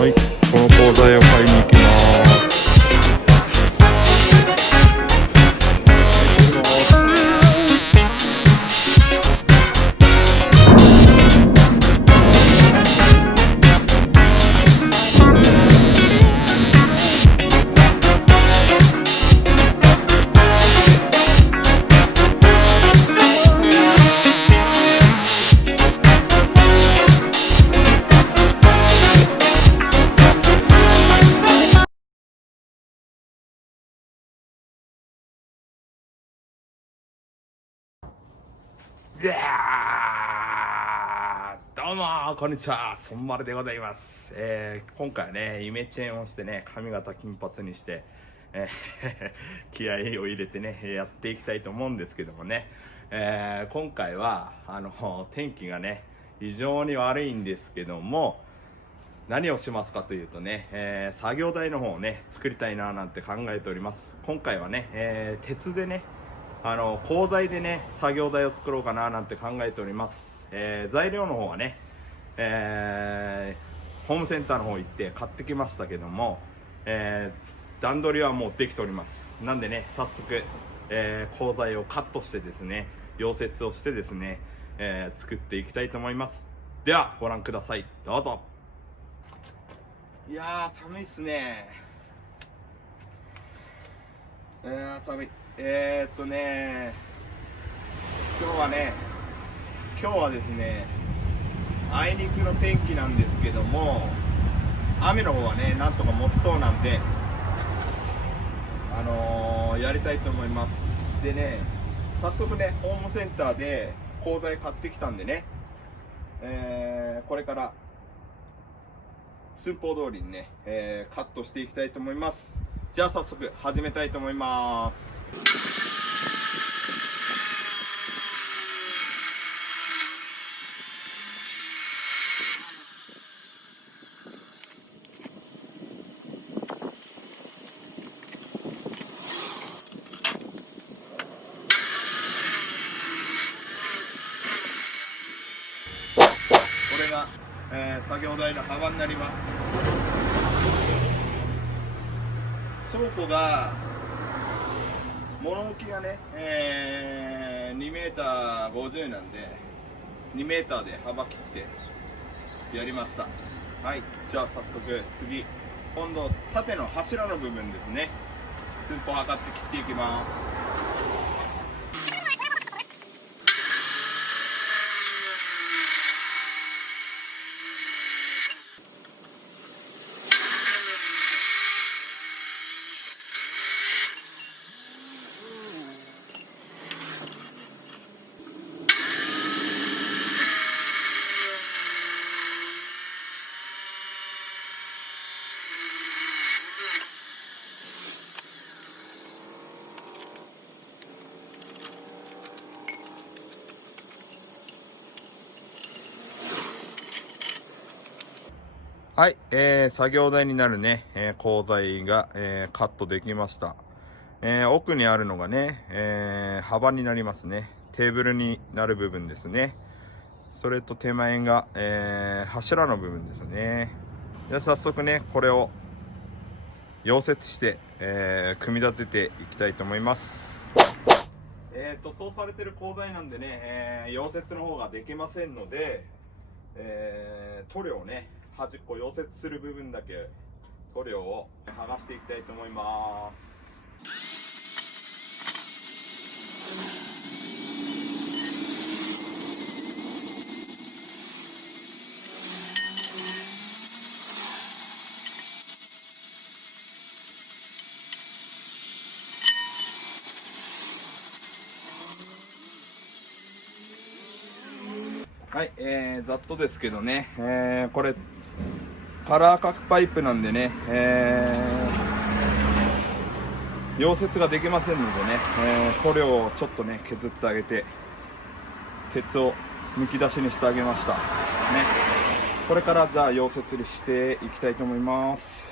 はい、この鋼材を買いに行きます。いやどうもこんにちは、ソンマルでございます。今回はね、イメチェンをしてね、髪型金髪にして、気合を入れてね、やっていきたいと思うんですけどもね、今回は天気がね、非常に悪いんですけども、何をしますかというとね、作業台の方をね、作りたいななんて考えております。今回はね、鉄でね、鋼材でね作業台を作ろうかななんて考えております。材料の方はね、ホームセンターの方行って買ってきましたけども、段取りはもうできております。なんでね、早速、鋼材をカットしてですね、溶接をしてですね、作っていきたいと思います。ではご覧ください、どうぞ。いやー寒いっすね。寒い。今日はですね、あいにくの天気なんですけども、雨の方はね、なんとか持ちそうなんで、やりたいと思います。でね、早速ね、ホームセンターで鋼材買ってきたんでね、これから寸法通りにね、カットしていきたいと思います。じゃあ早速始めたいと思います。これが、作業台の幅になります。倉庫が物置がね、2m50なんで2mで幅切ってやりました。はい、じゃあ早速次、今度縦の柱の部分ですね、寸法測って切っていきます。はい、作業台になるね、鋼材が、カットできました。奥にあるのがね、幅になりますね。テーブルになる部分ですね。それと手前が、柱の部分ですね。では早速ね、これを溶接して、組み立てていきたいと思います。そうされてる鋼材なんでね、溶接の方ができませんので、塗料をね、端っこ溶接する部分だけ塗料を剥がしていきたいと思います。はい、ざっとですけどね、これカラー角パイプなんでね、溶接ができませんのでね、塗料をちょっとね削ってあげて鉄をむき出しにしてあげましたね。これからじゃあ溶接していきたいと思います。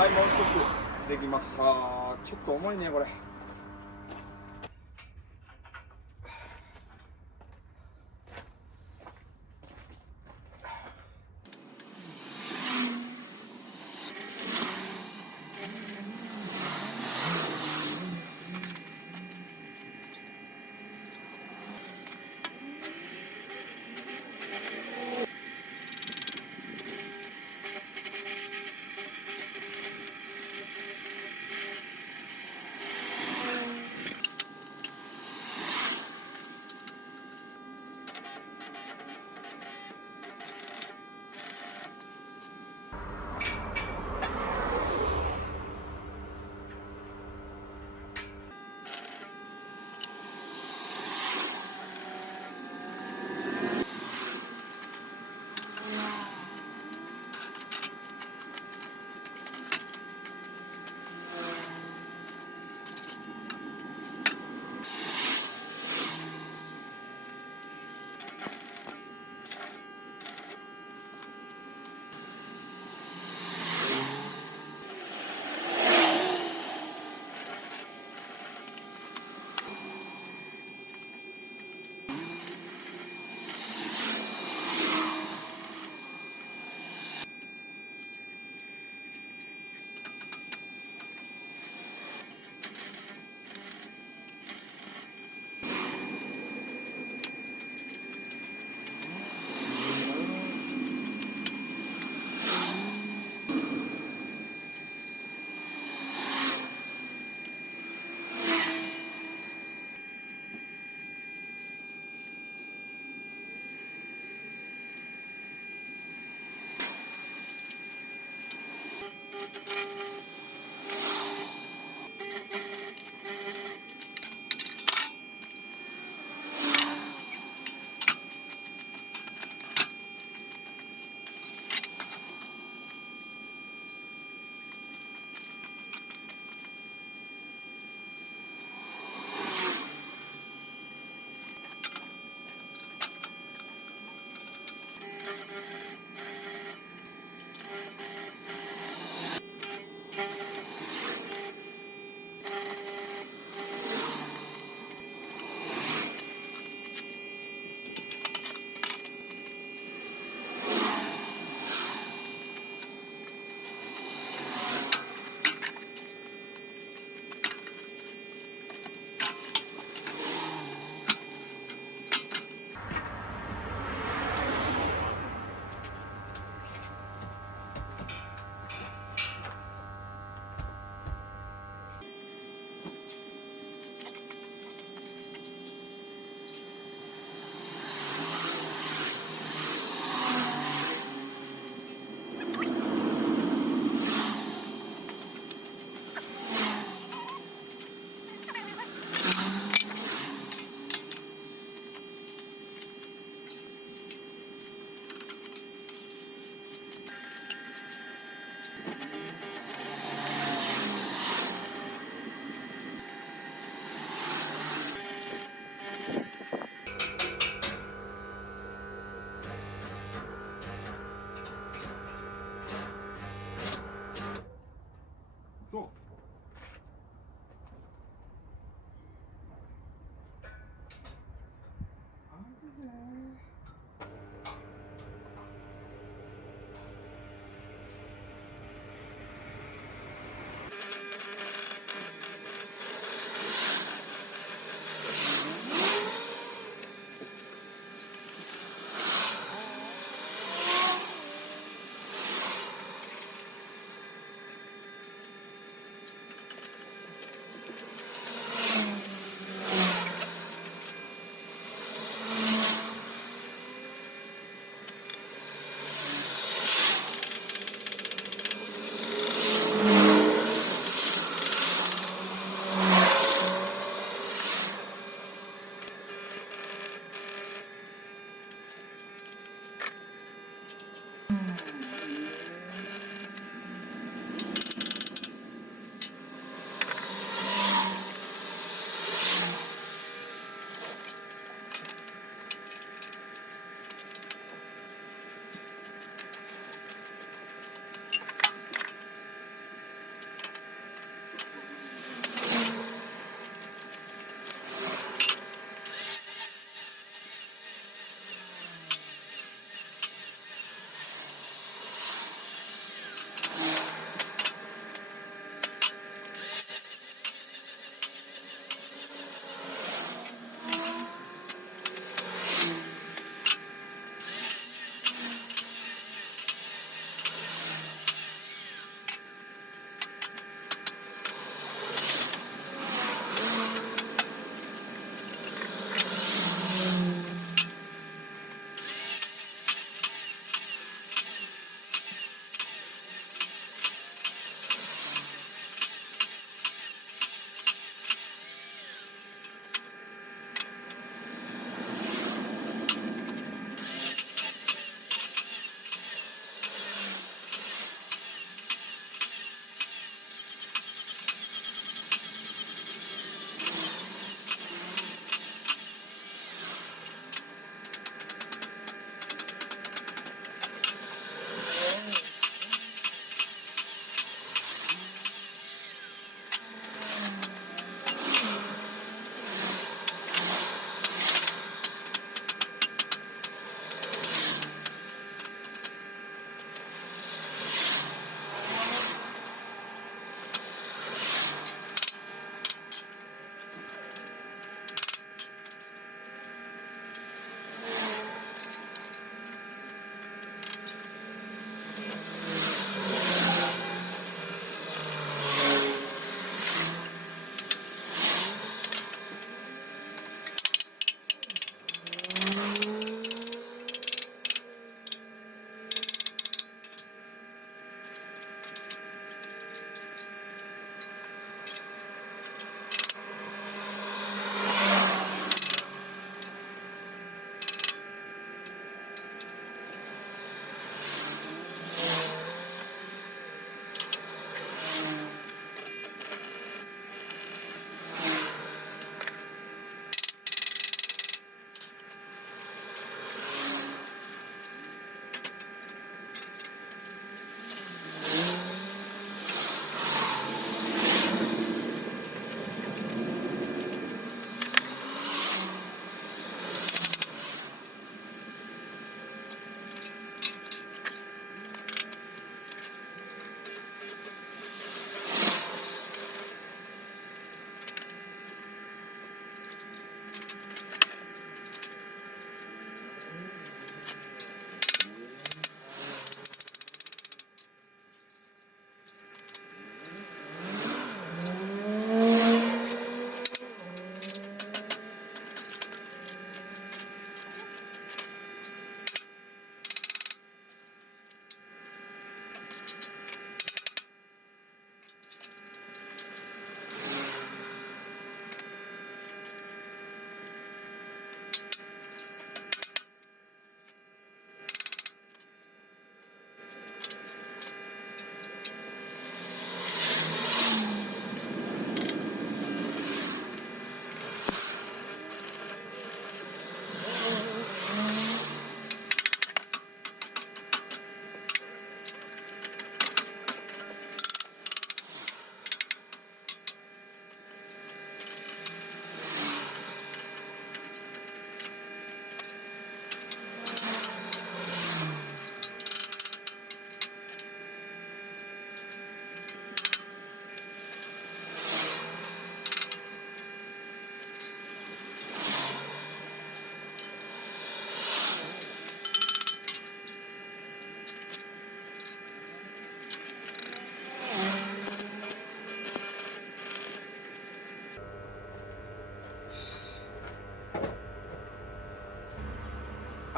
はい、もう一つできました。ちょっと重いねこれ。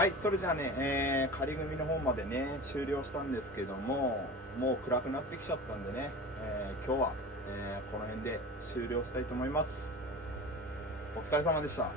はい、それではね、仮組の方までね終了したんですけども、もう暗くなってきちゃったんでね、今日は、この辺で終了したいと思います。お疲れ様でした。